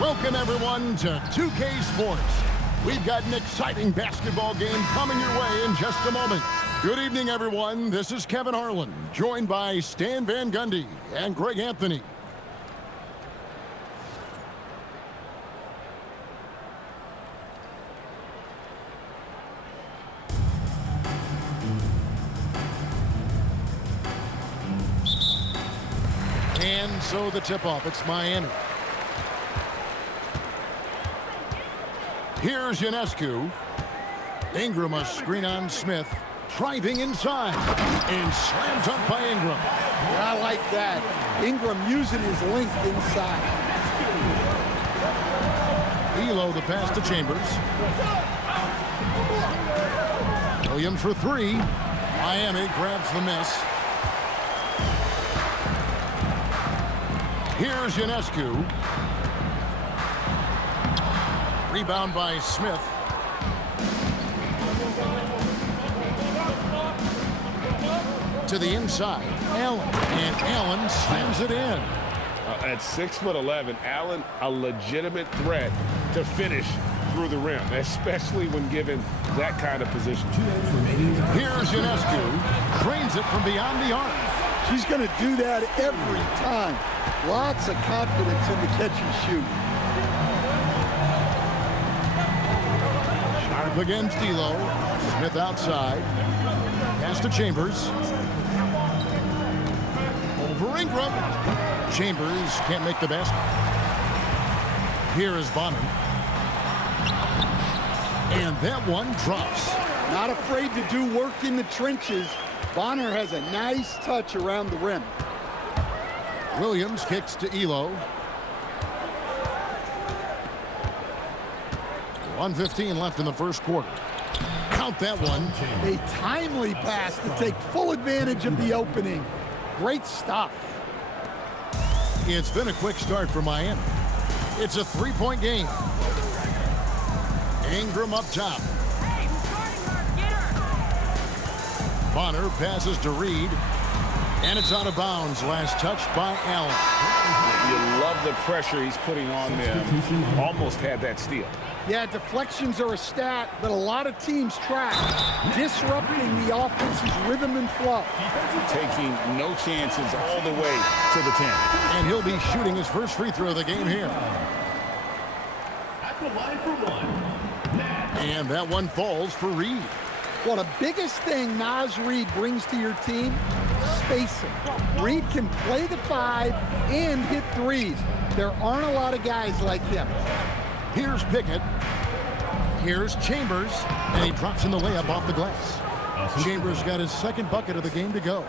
Welcome, everyone, to 2K Sports. We've got an exciting basketball game coming your way in just a moment. Good evening, everyone. This is Kevin Harlan, joined by Stan Van Gundy and Greg Anthony. And so the tip-off, it's Miami. Here's Ionescu. Ingram a screen on Smith. Driving inside. And slam dunk by Ingram. Yeah, I like that. Ingram using his length inside. Elo the pass to Chambers. Williams for three. Miami grabs the miss. Here's Ionescu. Rebound by Smith. To the inside, Allen. And Allen slams it in. At 6'11", Allen, a legitimate threat to finish through the rim, especially when given that kind of position. Here's Ionescu. Drains it from beyond the arc. She's going to do that every time. Lots of confidence in the catch and shoot. Sharp against Elo. Smith outside. Pass to Chambers. Over Ingram. Chambers can't make the basket. Here is Bonner. And that one drops. Not afraid to do work in the trenches. Bonner has a nice touch around the rim. Williams kicks to Elo. 1:15 left in the first quarter. Count that one. A timely pass to take full advantage of the opening. Great stuff. It's been a quick start for Miami. It's a three-point game. Ingram up top. Bonner passes to Reed. And it's out of bounds. Last touch by Allen. You love the pressure he's putting on them. Almost had that steal. Yeah, deflections are a stat that a lot of teams track. Disrupting the offense's rhythm and flow. Taking no chances all the way to the 10. And he'll be shooting his first free throw of the game here. At the line for one. And that one falls for Reed. Well, the biggest thing Naz Reid brings to your team, spacing. Reed can play the five and hit threes. There aren't a lot of guys like him. Here's Pickett. Here's Chambers. And he drops in the layup off the glass. Chambers got his second bucket of the game to go.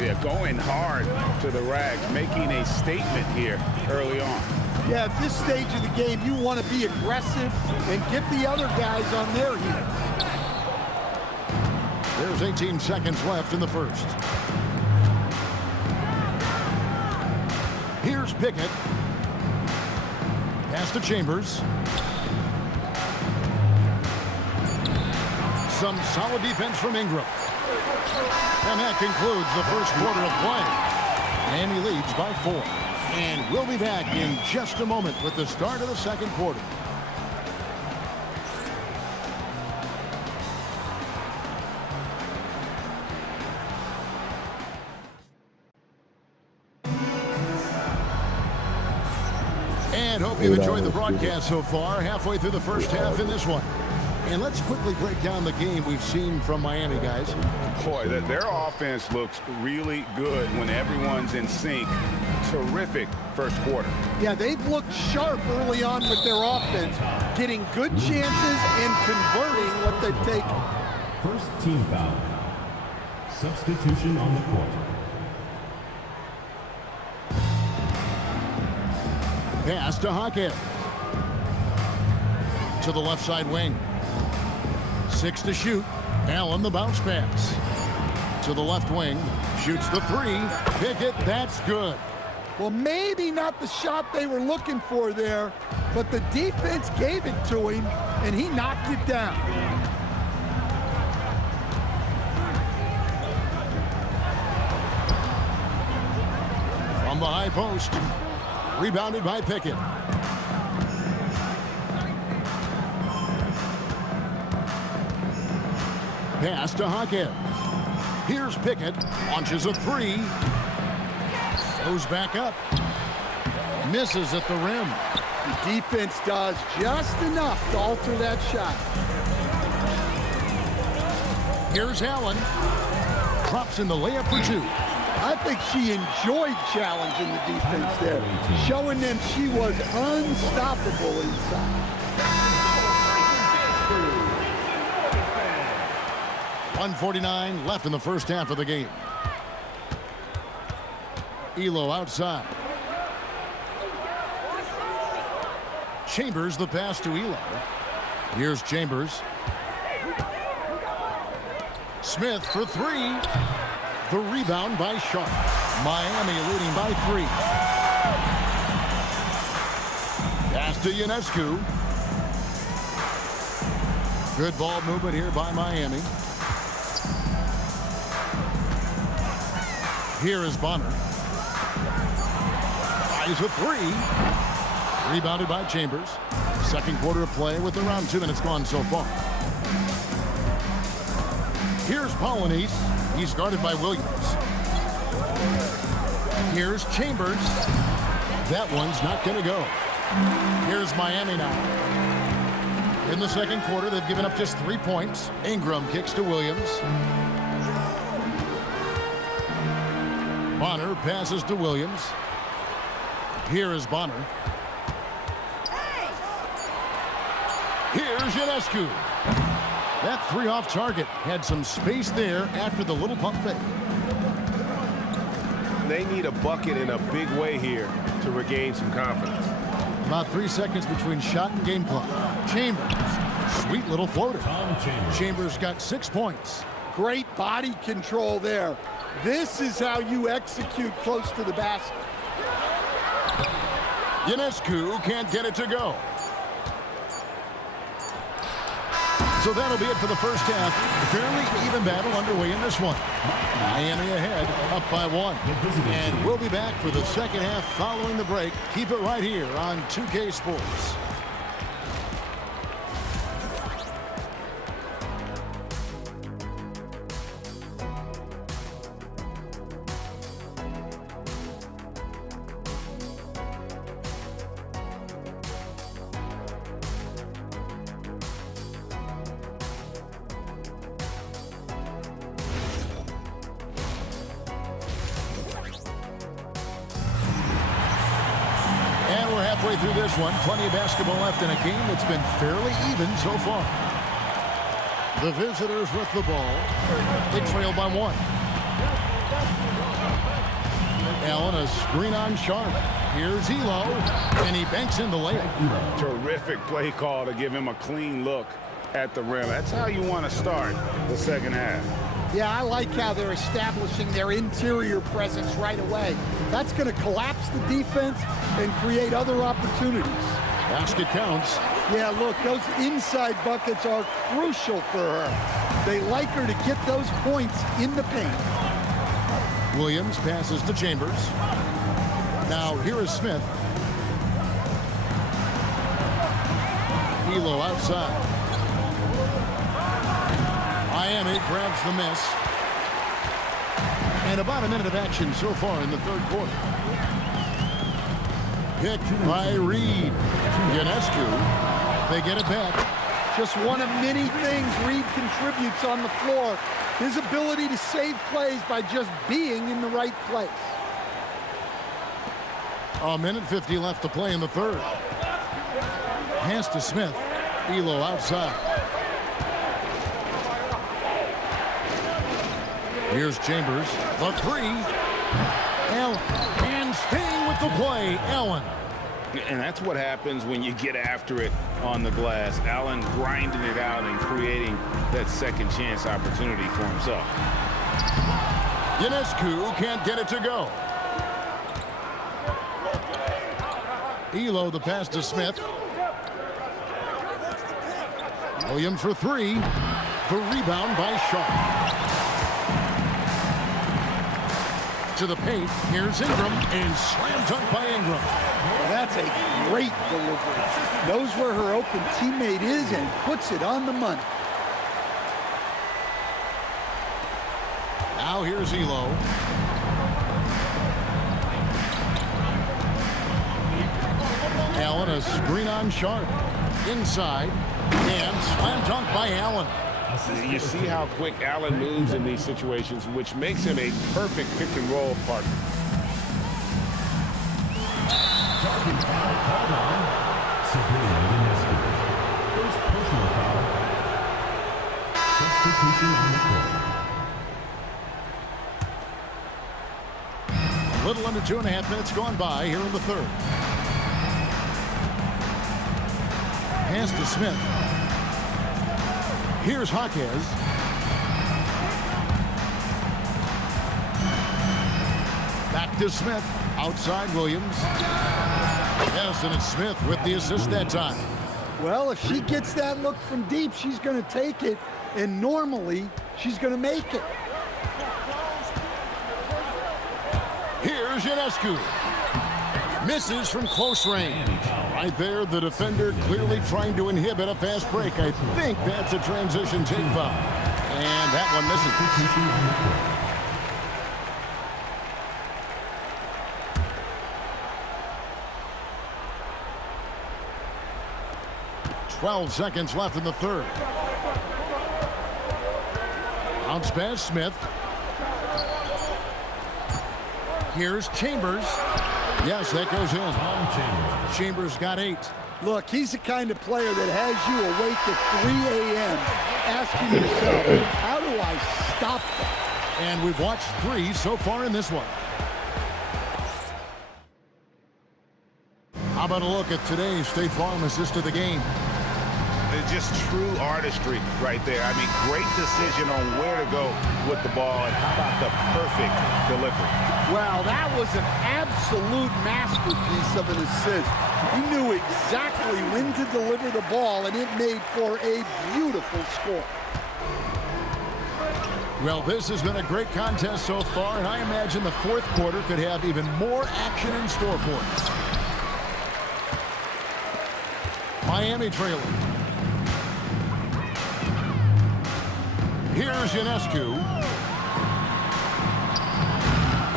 Yeah, going hard to the rack, making a statement here early on. Yeah, at this stage of the game, you want to be aggressive and get the other guys on their heels. There's 18 seconds left in the first. Here's Pickett. Pass to Chambers. Some solid defense from Ingram. And that concludes the first quarter of play. And he leads by 4. And we'll be back in just a moment with the start of the second quarter. And hope you've enjoyed the broadcast so far. Halfway through the first half in this one. And let's quickly break down the game we've seen from Miami, guys. Boy, their offense looks really good when everyone's in sync. Terrific first quarter. Yeah, they've looked sharp early on with their offense, getting good chances and converting what they've taken. First team foul. Substitution on the court. Pass to Hackett. To the left side wing. 6 to shoot. Allen the bounce pass. To the left wing. Shoots the three. Pickett, that's good. Well, maybe not the shot they were looking for there, but the defense gave it to him, and he knocked it down. From the high post. Rebounded by Pickett. Pass to Hawkhead. Here's Pickett. Launches a three. Goes back up. Misses at the rim. The defense does just enough to alter that shot. Here's Allen. Drops in the layup for two. I think she enjoyed challenging the defense there, showing them she was unstoppable inside. 1:49 left in the first half of the game. Elo outside. Chambers the pass to Elo. Here's Chambers. Smith for three. The rebound by Sharp. Miami leading by 3. Pass to Ionescu. Good ball movement here by Miami. Here is Bonner. Fires a three. Rebounded by Chambers. Second quarter of play with around 2 minutes gone so far. Here's Polynice. He's guarded by Williams. Here's Chambers. That one's not going to go. Here's Miami now. In the second quarter, they've given up just 3 points. Ingram kicks to Williams. Bonner passes to Williams. Here is Bonner. Here's Ionescu. That three off target had some space there after the little pump fake. They need a bucket in a big way here to regain some confidence. About 3 seconds between shot and game clock. Chambers. Sweet little floater. Chambers got 6 points. Great body control there. This is how you execute close to the basket. Ionescu can't get it to go. So that'll be it for the first half. Fairly even battle underway in this one. Miami ahead, up by 1. And we'll be back for the second half following the break. Keep it right here on 2K Sports. Halfway through this one, plenty of basketball left in a game that's been fairly even so far. The visitors with the ball. They trail by 1. Allen, a screen on Sharp. Here's Elo, and he banks in the layup. Terrific play call to give him a clean look at the rim. That's how you want to start the second half. Yeah, I like how they're establishing their interior presence right away. That's going to collapse the defense and create other opportunities. Basket counts. Yeah, look, those inside buckets are crucial for her. They like her to get those points in the paint. Williams passes to Chambers. Now here is Smith. Elo outside. Miami grabs the miss. And about a minute of action so far in the third quarter. Picked by Reed. Ionescu. They get it back. Just one of many things Reed contributes on the floor. His ability to save plays by just being in the right place. A minute 50 left to play in the third. Pass to Smith. Elo outside. Here's Chambers. The three. Allen. And staying with the play, Allen. And that's what happens when you get after it on the glass. Allen grinding it out and creating that second chance opportunity for himself. Ionescu can't get it to go. Elo the pass to Smith. Williams for three. The rebound by Sharp. To the paint. Here's Ingram. And slam dunk by Ingram. That's a great delivery. Knows where her open teammate is and puts it on the money. Now here's Elo. Allen, a screen on Sharp. Inside. And slam dunk by Allen. You see how quick Allen moves in these situations, which makes him a perfect pick-and-roll partner. Second foul called on Sabrina Ionescu. First personal foul. Substitution on the court. A little under 2.5 minutes gone by here in the third. Pass to Smith. Here's Jaquez. Back to Smith. Outside Williams. Yes, and it's Smith with the assist that time. Well, if she gets that look from deep, she's going to take it, and normally she's going to make it. Here's Ionescu. Misses from close range. Right there, the defender clearly trying to inhibit a fast break. I think that's a transition take foul. And that one misses. 12 seconds left in the third. Bounce pass, Smith. Here's Chambers. Yes, that goes in. Chambers got 8. Look, he's the kind of player that has you awake at 3 a.m. asking yourself, how do I stop that? And we've watched 3 so far in this one. How about a look at today's State Farm assist of the game? It's just true artistry right there. I mean, great decision on where to go with the ball, and how about the perfect delivery? Well, that was an absolute masterpiece of an assist. He knew exactly when to deliver the ball, and it made for a beautiful score. Well, this has been a great contest so far, and I imagine the fourth quarter could have even more action in store for us. Miami trailing. Here's Ionescu.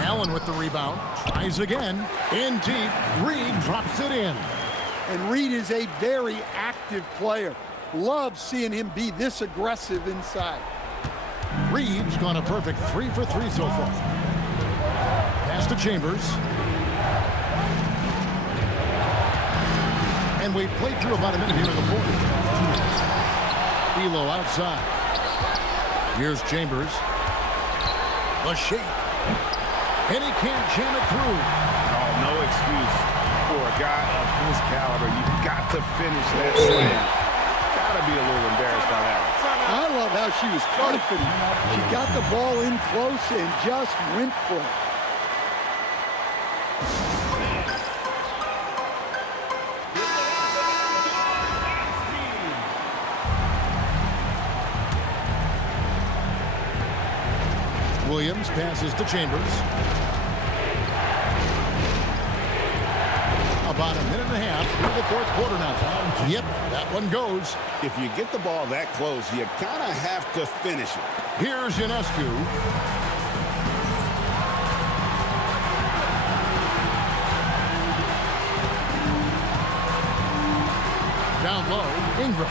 Allen with the rebound. Tries again. In deep. Reed drops it in. And Reed is a very active player. Love seeing him be this aggressive inside. Reed's gone a perfect 3 for 3 so far. Pass to Chambers. And we've played through about a minute here in the fourth. Elo outside. Here's Chambers. A shake. And he can't jam it through. Oh, no excuse for a guy of his caliber. You've got to finish that slam. Got to be a little embarrassed by that. I love how she was confident. She got the ball in close and just went for it. Williams passes to Chambers. About a minute and a half through the fourth quarter now. Yep, that one goes. If you get the ball that close, you kind of have to finish it. Here's Ionescu. Down low, Ingram.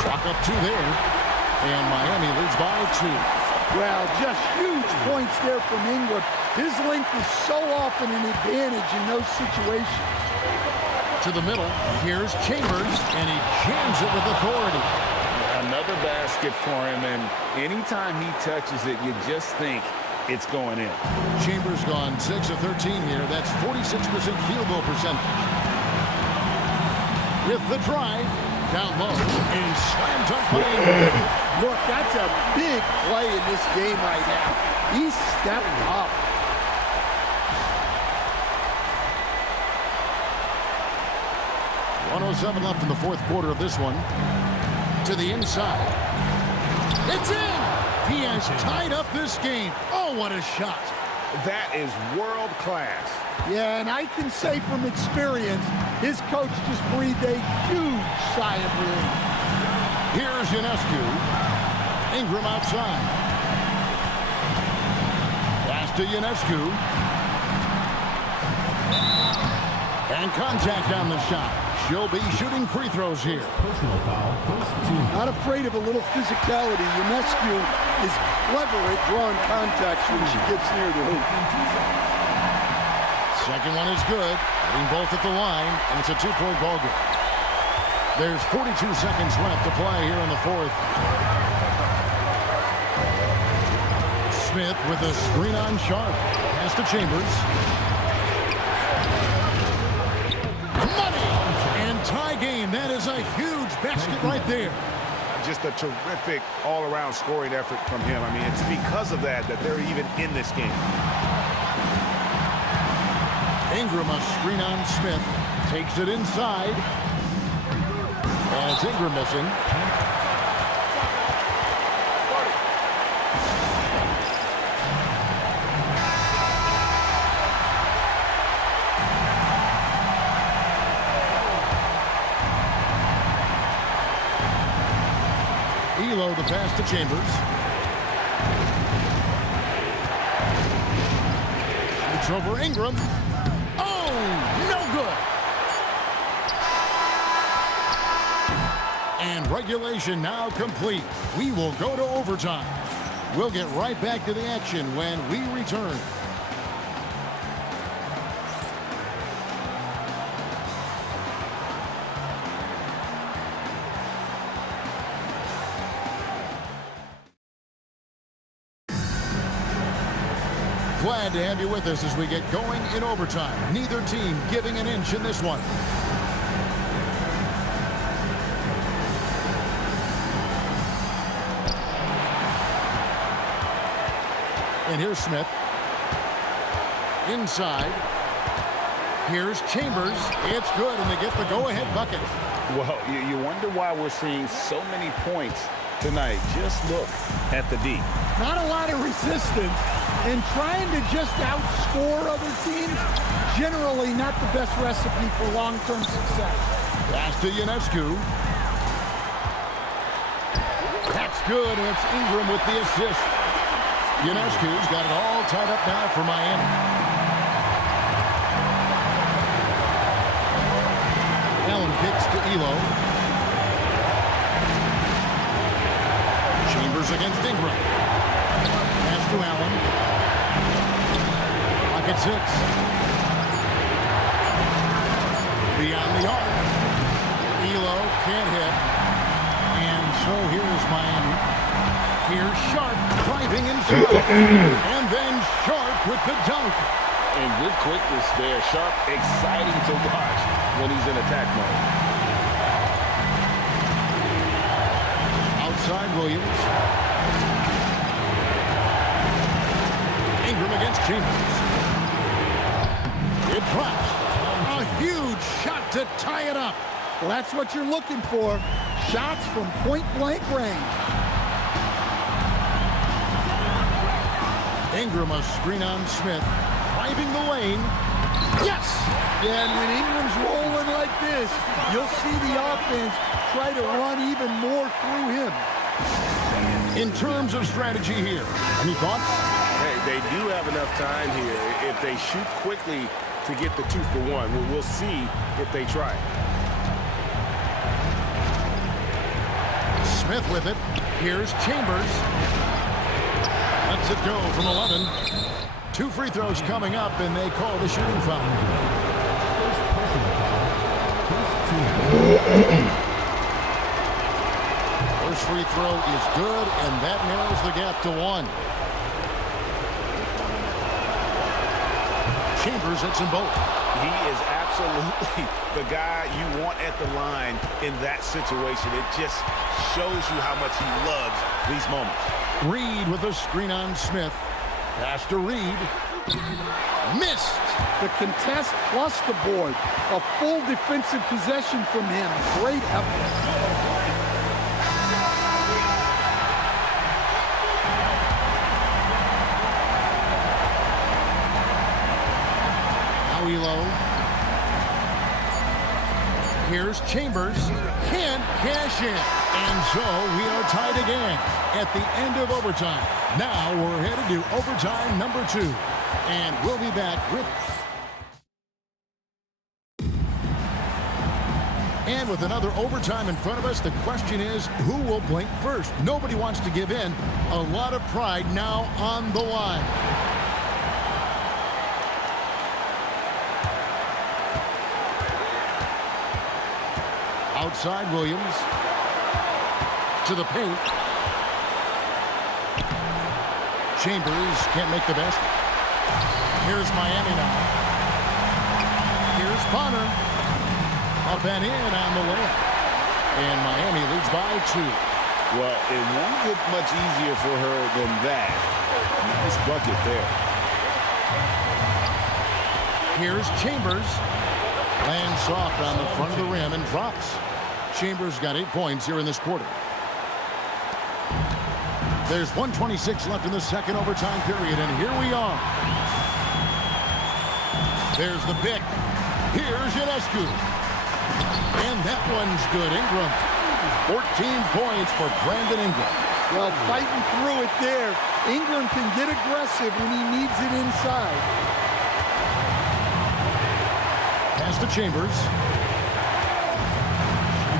Clock up 2 there. And Miami leads by 2. Well, just huge points there from Ingram. His length is so often an advantage in those situations. To the middle, here's Chambers, and he jams it with authority. Another basket for him, and anytime he touches it, you just think it's going in. Chambers gone 6 of 13 here. That's 46% field goal percentage. With the drive, down low, and slam dunk by Ingram. Look, that's a big play in this game right now. He stepped up. .107 left in the fourth quarter of this one. To the inside. It's in! He has tied up this game. Oh, what a shot. That is world class. Yeah, and I can say from experience, his coach just breathed a huge sigh of relief. Here's Ionescu. Ingram outside. to Ionescu. And contact on the shot. She'll be shooting free throws here. Personal foul, first team. Not afraid of a little physicality. Ionescu is clever at drawing contacts when she gets near the hoop. Second one is good. Hitting both at the line, and it's a two-point ball game. There's 42 seconds left to play here in the fourth. Smith with a screen on Sharp. Pass to Chambers. Money! And tie game. That is a huge basket right there. Just a terrific all-around scoring effort from him. I mean, it's because of that they're even in this game. Ingram, a screen on Smith. Takes it inside. And it's Ingram missing. Elo the pass to Chambers. Shoots over Ingram. Oh, no good. And regulation now complete. We will go to overtime. We'll get right back to the action when we return. Glad to have you with us as we get going in overtime. Neither team giving an inch in this one. And here's Smith. Inside. Here's Chambers. It's good, and they get the go-ahead bucket. Well, you wonder why we're seeing so many points tonight. Just look at the D. Not a lot of resistance, and trying to just outscore other teams, generally not the best recipe for long-term success. Pass to Ionescu. That's good, and it's Ingram with the assist. Ionescu's got it all tied up now for Miami. Allen kicks to Elo. Chambers against Ingram. Pass to Allen. Pocket six. Beyond the arc. Elo can't hit. And so here's Miami. Here's Sharp driving inside. And then Sharp with the dunk. And good quickness there. Sharp, exciting to watch when he's in attack mode. Outside Williams. Ingram against Chambers. It drops. A huge shot to tie it up. Well, that's what you're looking for. Shots from point-blank range. Ingram, a screen on Smith. Driving the lane. Yes! Yeah, and when Ingram's rolling like this, you'll see the offense try to run even more through him. In terms of strategy here, any thoughts? Hey, they do have enough time here. If they shoot quickly to get the 2-for-1, we'll see if they try. Smith with it. Here's Chambers. Lets it go from 11. 2 free throws coming up, and they call the shooting foul. First personal foul, first team. First free throw is good, and that narrows the gap to 1. Chambers hits them both. He is absolutely the guy you want at the line in that situation. It just shows you how much he loves these moments. Reed with a screen on Smith. Pass to Reed. Missed. The contest plus the board. A full defensive possession from him. Great effort. Here's Chambers. Can't cash in. And so we are tied again at the end of overtime. Now we're headed to overtime number 2. And we'll be back with... And with another overtime in front of us, the question is, who will blink first? Nobody wants to give in. A lot of pride now on the line. Outside Williams. To the paint. Chambers can't make the basket. Here's Miami now. Here's Bonner. Up and in on the layup. And Miami leads by 2. Well, it won't get much easier for her than that. Nice bucket there. Here's Chambers. Lands soft on the front of the rim and drops. Chambers got 8 points here in this quarter. There's 1:26 left in the second overtime period, and here we are. There's the pick. Here's Ionescu. And that one's good. Ingram. 14 points for Brandon Ingram. Well, fighting through it there. Ingram can get aggressive when he needs it inside. Pass to Chambers.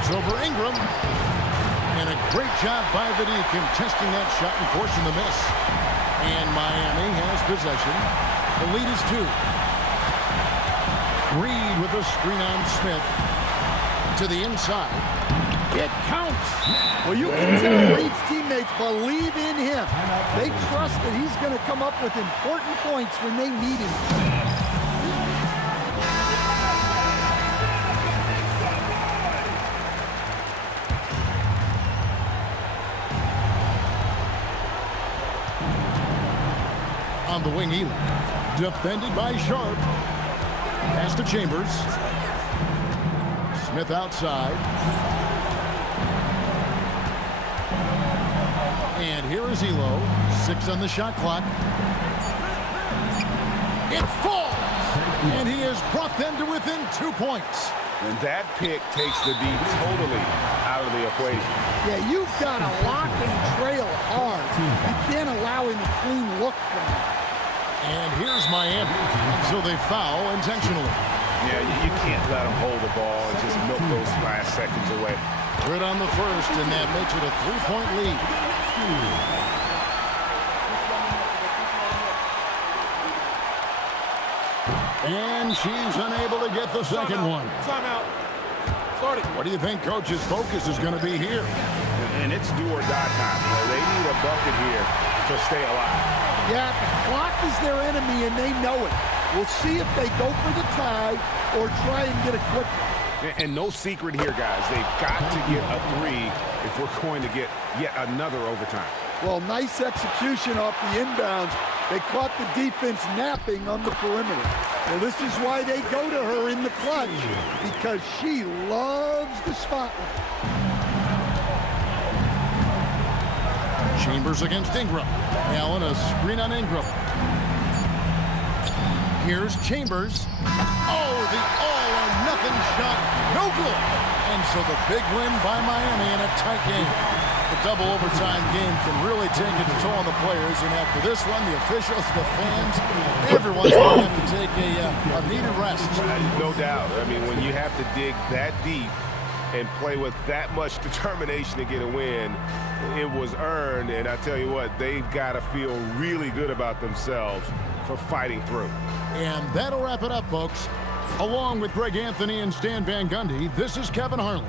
Shoots over Ingram. And a great job by Vidi contesting that shot and forcing the miss. And Miami has possession. The lead is 2. Reed with a screen on Smith. To the inside. It counts. Well, you can tell Reed's teammates believe in him. They trust that he's going to come up with important points when they need him. On the wing, Elam. Defended by Sharp. Pass to Chambers. Smith outside. And here is Elo. 6 on the shot clock. It falls! And he has brought them to within 2 points. And that pick takes the D totally out of the equation. Yeah, you've got to lock and trail hard. You can't allow him a clean look from that. And here's Miami. So they foul intentionally. Yeah, you can't let them hold the ball and just milk those last seconds away. Good on the first, and that makes it a 3-point lead. And she's unable to get the second one. Timeout. Started. What do you think Coach's focus is going to be here? And it's do or die time. They need a bucket here to stay alive. Yeah, the clock is their enemy, and they know it. We'll see if they go for the tie or try and get a quick one. And no secret here, guys. They've got to get a 3 if we're going to get yet another overtime. Well, nice execution off the inbounds. They caught the defense napping on the perimeter. Well, this is why they go to her in the clutch, because she loves the spotlight. Chambers against Ingram. Allen, a screen on Ingram. Here's Chambers. Oh, the all-or-nothing shot. No good. And so the big win by Miami in a tight game. The double overtime game can really take its toll on the players. And after this one, the officials, the fans, everyone's going to have to take a needed rest. No doubt. I mean, when you have to dig that deep and play with that much determination to get a win, it was earned. And I tell you what, they've got to feel really good about themselves for fighting through. And that'll wrap it up, folks. Along with Greg Anthony and Stan Van Gundy, this is Kevin Harlan.